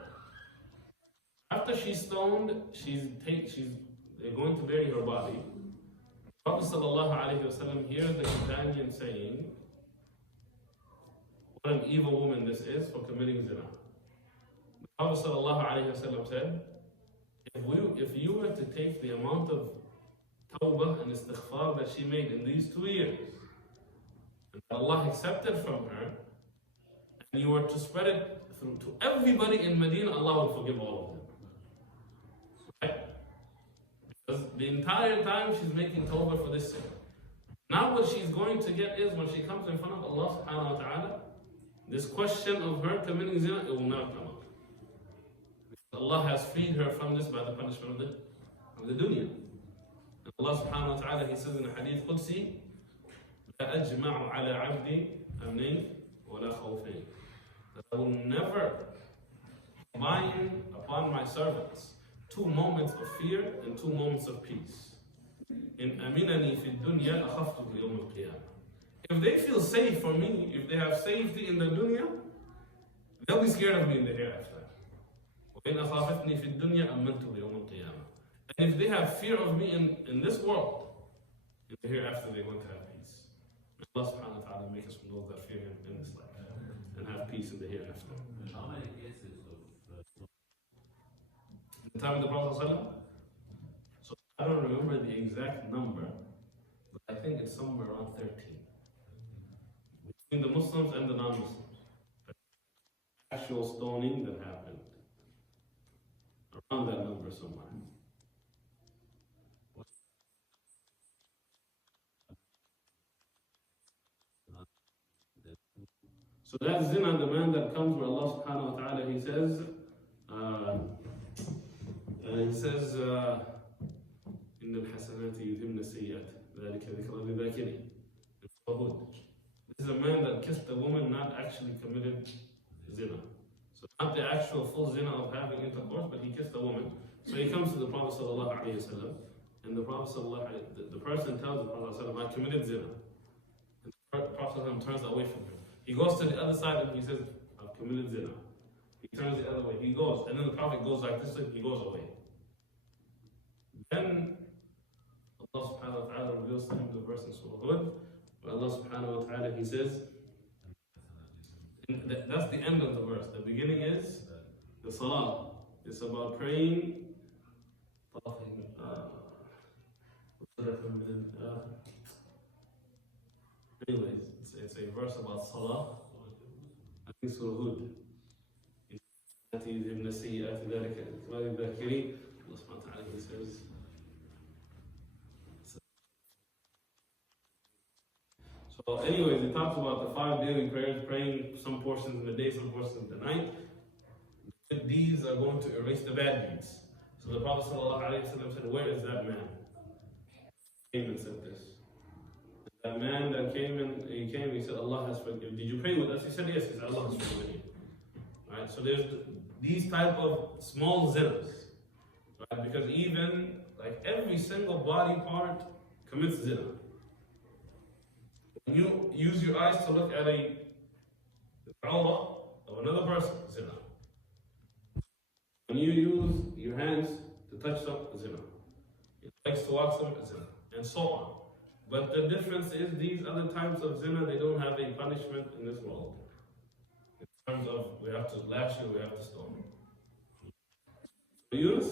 After she's stoned, they're going to bury her body. The Prophet ﷺ hears the companion saying, what an evil woman this is for committing zina. The Prophet ﷺ said, if you were to take the amount of tawbah and istighfar that she made in these 2 years, and Allah accepted from her, and you were to spread it through to everybody in Medina, Allah will forgive all of them. Right? Because the entire time she's making tawbah for this sin. Now what she's going to get is when she comes in front of Allah subhanahu wa ta'ala, this question of her committing zina, it will never come up. Allah has freed her from this by the punishment of the dunya. And Allah subhanahu wa ta'ala, He says in the hadith Qudsi, لا أجمع على عبدي أمنين ولا خوفين. That I will never combine upon my servants 2 moments of fear and 2 moments of peace. In aminani fi dunya akhaftuhu yawm al-qiyamah. If they feel safe for me, if they have safety in the dunya, they'll be scared of me in the hereafter. وإن أخافتني في الدنيا أمنته يوم القيامة. And if they have fear of me in this world, in the hereafter they're going to have peace. May Allah subhanahu wa ta'ala make us from those that fear Him in this life and have peace in the hereafter. How many cases of In the time of the Prophet ﷺ, so I don't remember the exact number, but I think it's somewhere around 13. Between the Muslims and the non-Muslims. Actual stoning that happened. Around that number somewhere. So that zina, the man that comes where Allah subhanahu wa ta'ala, He says, إن الحسنات يذهبن السيئات ذلك ذكرى للذاكرين. This is a man that kissed a woman, not actually committed zina. So not the actual full zina of having intercourse, but he kissed a woman. So he comes to the Prophet sallallahu alaihi wasallam, and the Prophet the person tells the Prophet I committed zina. And the Prophet turns away from him. He goes to the other side and he says, I've committed zina. He turns the other way. He goes, and then the Prophet goes like this, and he goes away. Then Allah subhanahu wa ta'ala reveals to him the verse in Surah Hud, where Allah subhanahu wa ta'ala, He says, that's the end of the verse. The beginning is the salah. It's about praying. Anyways, it's a verse about salah. I think Surah Hud. Allah subhanahu wa ta'ala, He says, so anyways, it talks about the 5 daily prayers, praying some portions in the day, some portions in the night. The good deeds are going to erase the bad deeds. So the Prophet ﷺ said, where is that man? Came and said this. That man that came in, he said, Allah has forgiven. Did you pray with us? He said, yes. He said, Allah has forgiven you. Right? So there's these type of small zinas. Right? Because even like every single body part commits zina. When you use your eyes to look at the awrah of another person, zina. When you use your hands to touch them, zina. Your legs to walk them, zina. And so on. But the difference is these other types of zina, they don't have a punishment in this world. In terms of we have to lash you, we have to stone you. Yunus?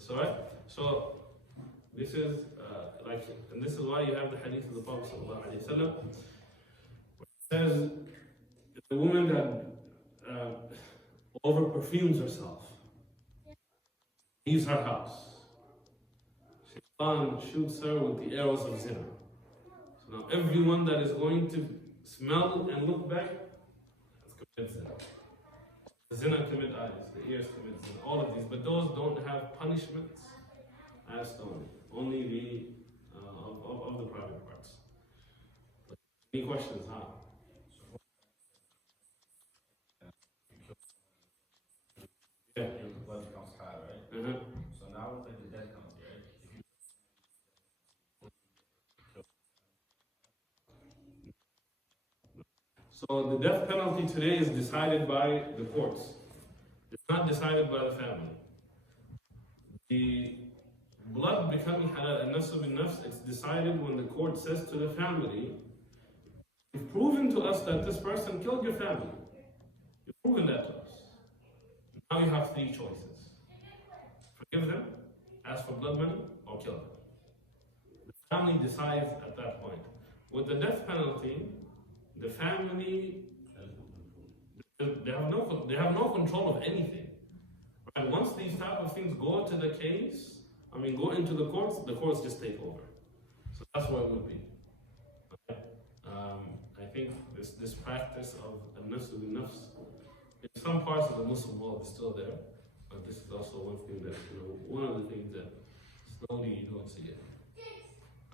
So right? So this is and this is why you have the hadith of the Prophet sallallahu alaihi wasallam. It says the woman that over perfumes herself, leaves her house. Shaitan shoots her with the arrows of zina. So now everyone that is going to smell and look back has committed zina. The zina commit eyes, the ears commit zina, all of these. But those don't have punishments as stoning. Only the of the private parts. Any questions, huh? Yeah. Blood becomes high, right? Uh-huh. So now it's like the death penalty, right? So the death penalty today is decided by the courts. It's not decided by the family. The blood becoming halal and nafs bin nafs, it's decided when the court says to the family, you've proven to us that this person killed your family. You've proven that to us. Now you have three choices. Forgive them, ask for blood money, or kill them. The family decides at that point. With the death penalty, the family, they have no control of anything. And once these type of things go to the case, go into the courts just take over. So that's what it would be. Okay? I think this practice of al-nafs bin-nafs, in some parts of the Muslim world is still there, but this is also one thing that, one of the things that slowly you don't see it.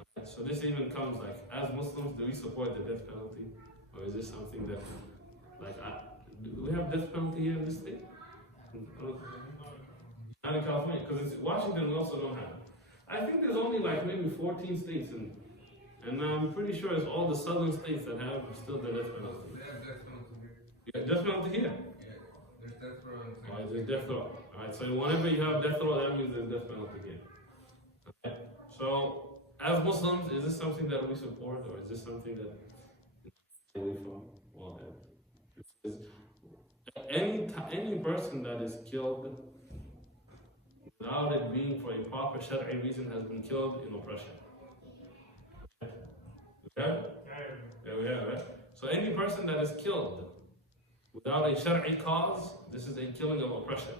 Okay? So this even comes like, as Muslims, do we support the death penalty? Or is this something that, do we have death penalty here in this state? Not in California, because in Washington we also don't have it. I think there's only maybe 14 states, and I'm pretty sure it's all the southern states that have still the death penalty. They have death penalty here. You have death penalty here? Yeah, there's death row. Alright, there's death row. Alright, so whenever you have death row, that means there's death penalty here. Okay? So, as Muslims, is this something that we support, or is this something that away from? Well, any person that is killed without it being for a proper Shari'i reason has been killed in oppression. Okay? Yeah, right? So any person that is killed without a Shari'i cause, this is a killing of oppression.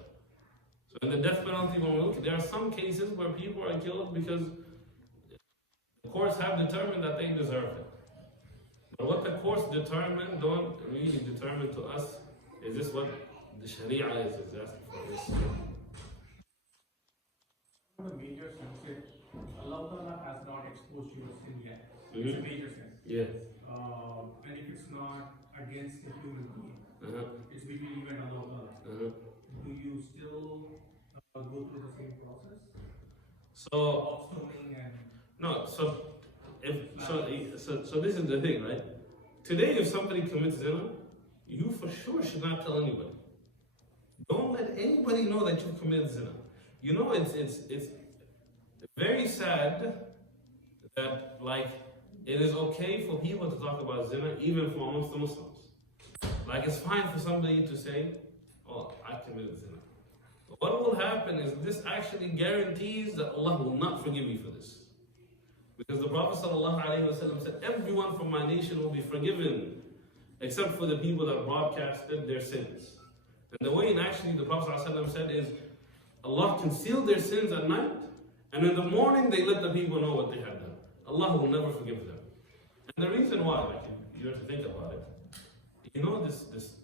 So in the death penalty, when we look, there are some cases where people are killed because the courts have determined that they deserve it. But what the courts determine don't really determine to us, is this what the Sharia is asking for? This. The major sin, Allah Ta'ala has not exposed you to sin yet. It's a major sin. Yeah. And if it's not against the human being, it's between you and Allah Ta'ala. Do you still go through the same process? So, stoning and no, so this is the thing, right? Today, if somebody commits zina, you for sure should not tell anybody. Don't let anybody know that you've committed zina. It's very sad that it is okay for people to talk about zina even from amongst the Muslims. It's fine for somebody to say, "Oh, I committed zina." But what will happen is this actually guarantees that Allah will not forgive you for this. Because the Prophet ﷺ said, everyone from my nation will be forgiven except for the people that broadcasted their sins. And the way the Prophet ﷺ said is, Allah concealed their sins at night, and in the morning they let the people know what they had done. Allah will never forgive them. And the reason why, you have to think about it.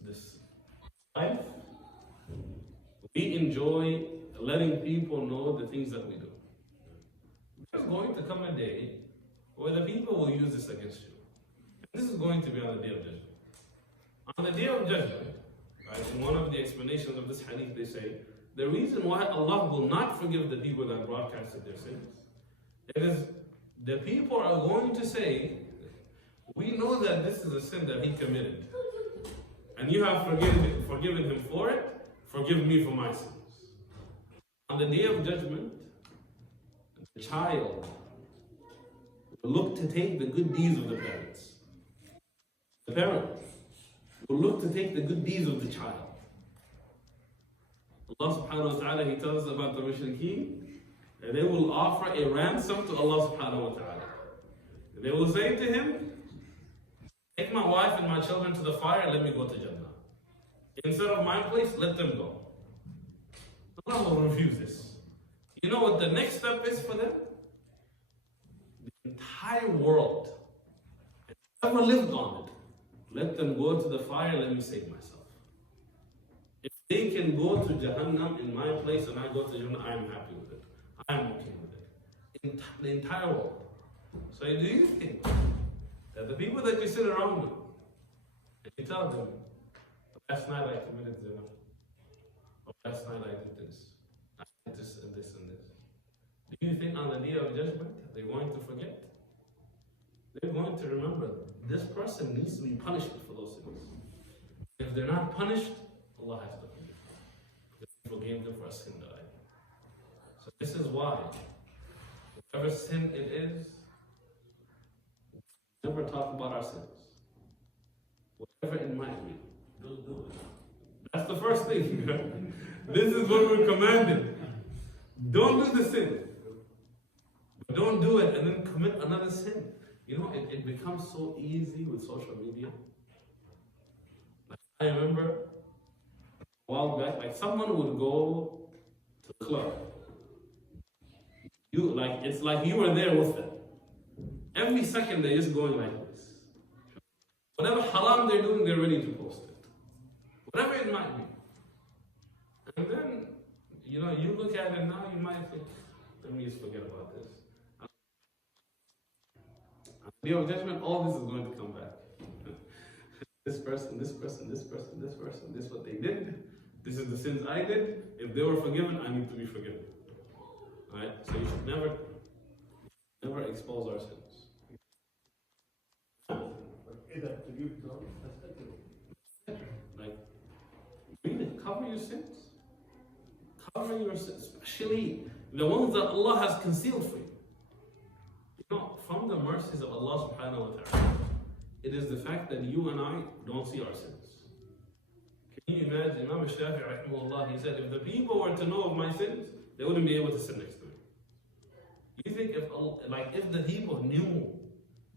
This life, we enjoy letting people know the things that we do. There's going to come a day where the people will use this against you. And this is going to be on the Day of Judgment. On the Day of Judgment, right, in one of the explanations of this hadith, they say, the reason why Allah will not forgive the people that broadcasted their sins is the people are going to say, we know that this is a sin that he committed. And you have forgiven him for it, forgive me for my sins. On the Day of Judgment, the child will look to take the good deeds of the parents. The parent will look to take the good deeds of the child. Allah subhanahu wa ta'ala, He tells us about the mushrikeen, and they will offer a ransom to Allah subhanahu wa ta'ala. They will say to him, take my wife and my children to the fire and let me go to Jannah. Instead of my place, let them go. Allah will refuse this. You know what the next step is for them? The entire world, whoever lived on it, let them go to the fire, let me save myself. If they can go to Jahannam in my place and I go to Jannah, I am happy with it. I am okay with it. The entire world. So do you think that the people that you sit around with, and you tell them, last night I committed zina, or last night I did this, I did this and this and this. Do you think on the Day of Judgment they're going to forget? They're going to remember this person needs to be punished for those sins. If they're not punished, Allah has to forgive them. Because He forgave them for a sin that I did. So this is why, whatever sin it is, never talk about our sins. Whatever it might be. Don't do it. That's the first thing. This is what we're commanded. Don't do the sin. But don't do it and then commit another sin. You know, it becomes so easy with social media. Like, I remember a while back, like someone would go to the club. It's like you were there with them. Every second they're just going like this. Whatever haram they're doing, they're ready to post it. Whatever it might be. And then, you know, you look at it now, you might think, let me just forget about this. On the Day of Judgment, all this is going to come back. This person, this person, this person, this person, this is what they did. This is the sins I did. If they were forgiven, I need to be forgiven. Alright? So you should never expose our sins. Like, really, cover your sins. Cover your sins, especially the ones that Allah has concealed for you. You know, from the mercies of Allah subhanahu wa ta'ala, it is the fact that you and I don't see our sins. Can you imagine? Imam Shafi'i rahimahullah, he said, if the people were to know of my sins, they wouldn't be able to sit next to me. You think if the people knew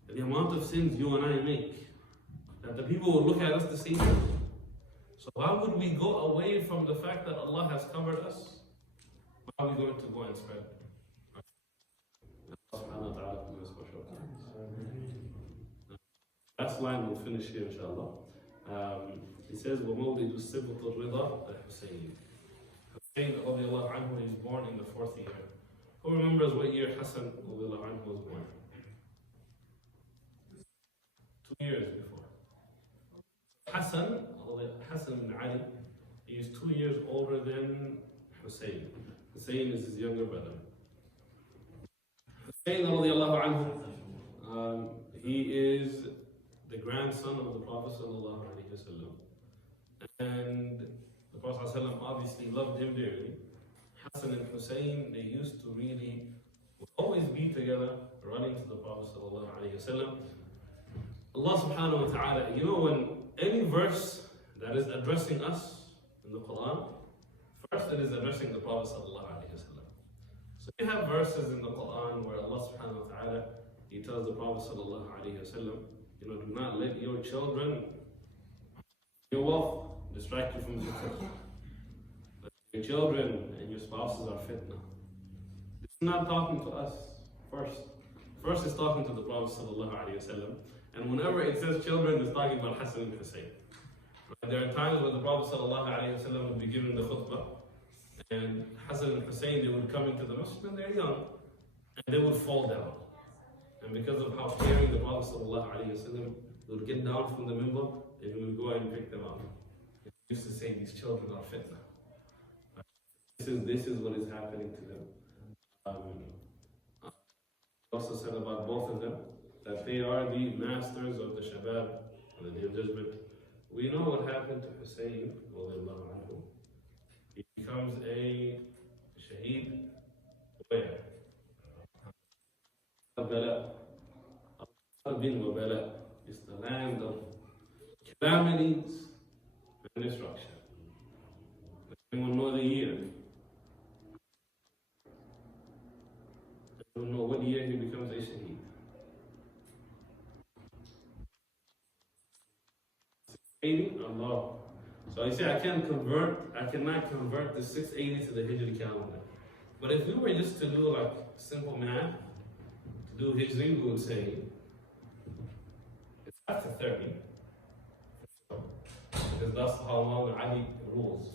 the amount of sins you and I make, that the people will look at us the same way. So why would we go away from the fact that Allah has covered us? Why are we going to go and spread? Last line we'll finish here, inshallah. He says, وَمَوْلِدُ السِّبْطُ الرِّضَى Hussein. Hussein radiallahu anhu is born in the 4th year. Who remembers what year Hassan radiallahu anhu was born? 2 years before. Hassan ibn Ali, he is 2 years older than Hussein. Hussein is his younger brother. Hussein radiallahu anhu, he is the grandson of the Prophet sallallahu alaihi wasallam. And the Prophet sallallahu alaihi wasallam obviously loved him dearly. Hassan and Hussein, they used to would always be together, running to the Prophet sallallahu alaihi wasallam. Allah subhanahu wa ta'ala, you know, when any verse that is addressing us in the Quran, first it is addressing the Prophet sallallahu alaihi wasallam. So you have verses in the Quran where Allah subhanahu wa ta'ala, He tells the Prophet sallallahu alaihi wasallam, you know, do not let your children, your wealth, distract you from zikr. Your children and your spouses are fitna. It's not talking to us first. First it's talking to the Prophet sallallahu alaihi wasallam. And whenever it says children, it's talking about Hassan and Hussein. Right? There are times when the Prophet ﷺ would be given the khutbah, And Hassan and Hussein, they would come into the masjid and they're young, and they would fall down. And because of how caring the Prophet ﷺ, they would get down from the minbar and he would go and pick them up. He used to say, these children are fitna. This is what is happening to them. Also said about both of them that they are the masters of the Shabab on the Day of Judgment. We know what happened to Hussein. He becomes a shaheed where? Al-Bala. Al-Bin wa Bala is the land of calamities and destruction. Anyone know the year? I don't know what year he becomes a shaheed. 680? Allah. So I say I cannot convert the 680 to the Hijri calendar. But if we were just to do like simple math, to do Hijri, we would say it's after 30. Because that's how long Ali rules.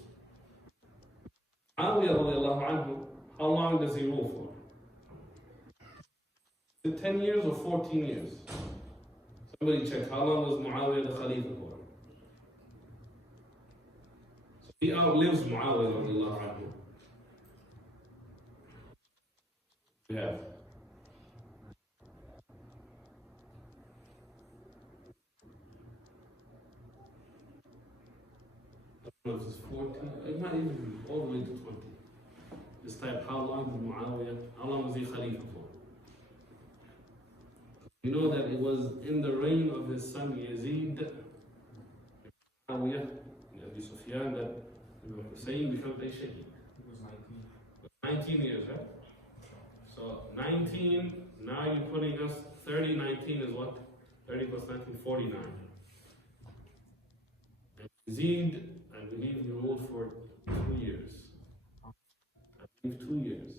Muawiyah radiallahu anhu, how long does he rule for? Is it 10 years or 14 years? Somebody check, how long was Muawiyah the Khalifa for? So he outlives Muawiyah radiallahu anhu. We have. I don't know if it's 14, it might even be all the way to 20. This type, how long did Muawiyah, how long was he Khalifa for? You know that it was in the reign of his son Yazid, Muawiyah, Abi Sufyan, that Hussein becomes a shaheed. It was 19 years, right? So 19, now you're putting us 30, 19 is what? 30 plus 19, 49. And Yazid, I believe he ruled for 2 years. I believe 2 years.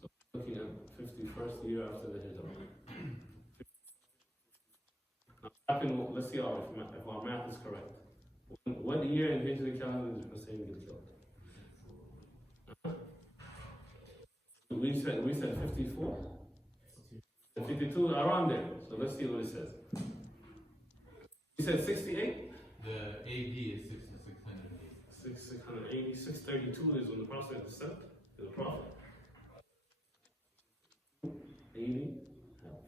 So looking at 51st year after the Hijrah. Now, let's see if our math is correct. What year in Hijri calendar did Hussein get killed? We said 54? 52, around there. So let's see what it says. We said 68? The AD is 680. 680, 632 is when the Prophet was sent to the Prophet. 80,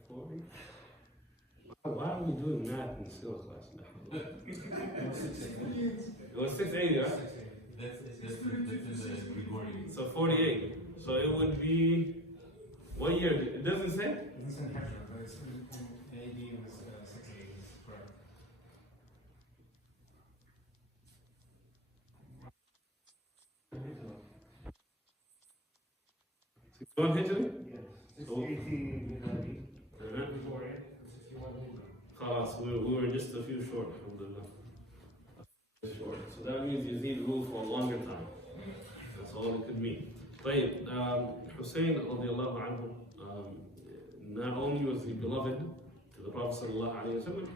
40. Why are we doing math in skills class now? It was 680, right? That's in the Gregorian. So 48. So it would be, what year? It doesn't say? It doesn't have it, but it's in AD was 680, correct. One Hijri? Yes. 680 Miladi, Gregorian, and 61 Hijri. Khalas, we were just a few short, alhamdulillah. Short. So that means Yazid ruled for a longer time. That's all it could mean. طيب, Hussein radiallahu anhu, not only was he beloved to the Prophet sallallahu alaihi wasallam,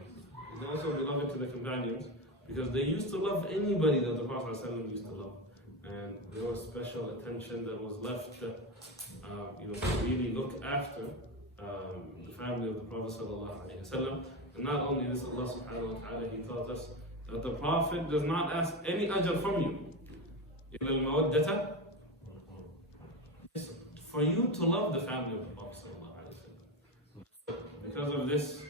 he's also beloved to the companions because they used to love anybody that the Prophet sallallahu alaihi wasallam used to love, and there was special attention that was left, to really look after the family of the Prophet sallallahu alaihi wasallam. And not only this, Allah subhanahu wa ta'ala, He taught us that the Prophet does not ask any ajr from you. إِلَى الْمَوَدَّةَ, for you to love the family of the Prophet sallallahu alaihi wasallam. Because of this,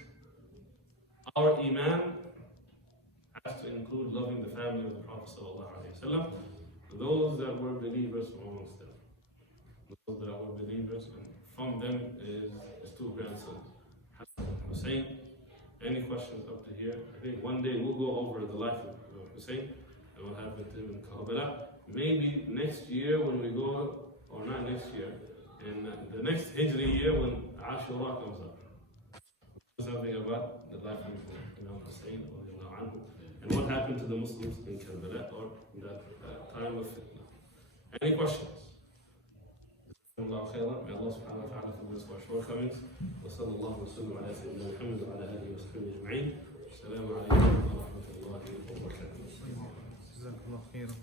our iman has to include loving the family of the Prophet sallallahu alaihi wasallam. Those that were believers from amongst them, those that were believers, and from them is his two grandsons, Hassan and Hussein. Any questions up to here? I think one day we'll go over the life of Hussein and what happened to him in Karbala. Maybe next year when we go, or not next year, in the next Hijri year when Ashura comes up. Something about the life of Imam Hussein and what happened to the Muslims in Karbala or in that time of fitna. Any questions? May Allah subhanahu wa ta'ala forgive us our shortcomings. وصلى الله وسلم على سيدنا محمد وعلى آله وصحبه أجمعين. السلام عليكم ورحمة الله وبركاته. جزاك الله خيرا.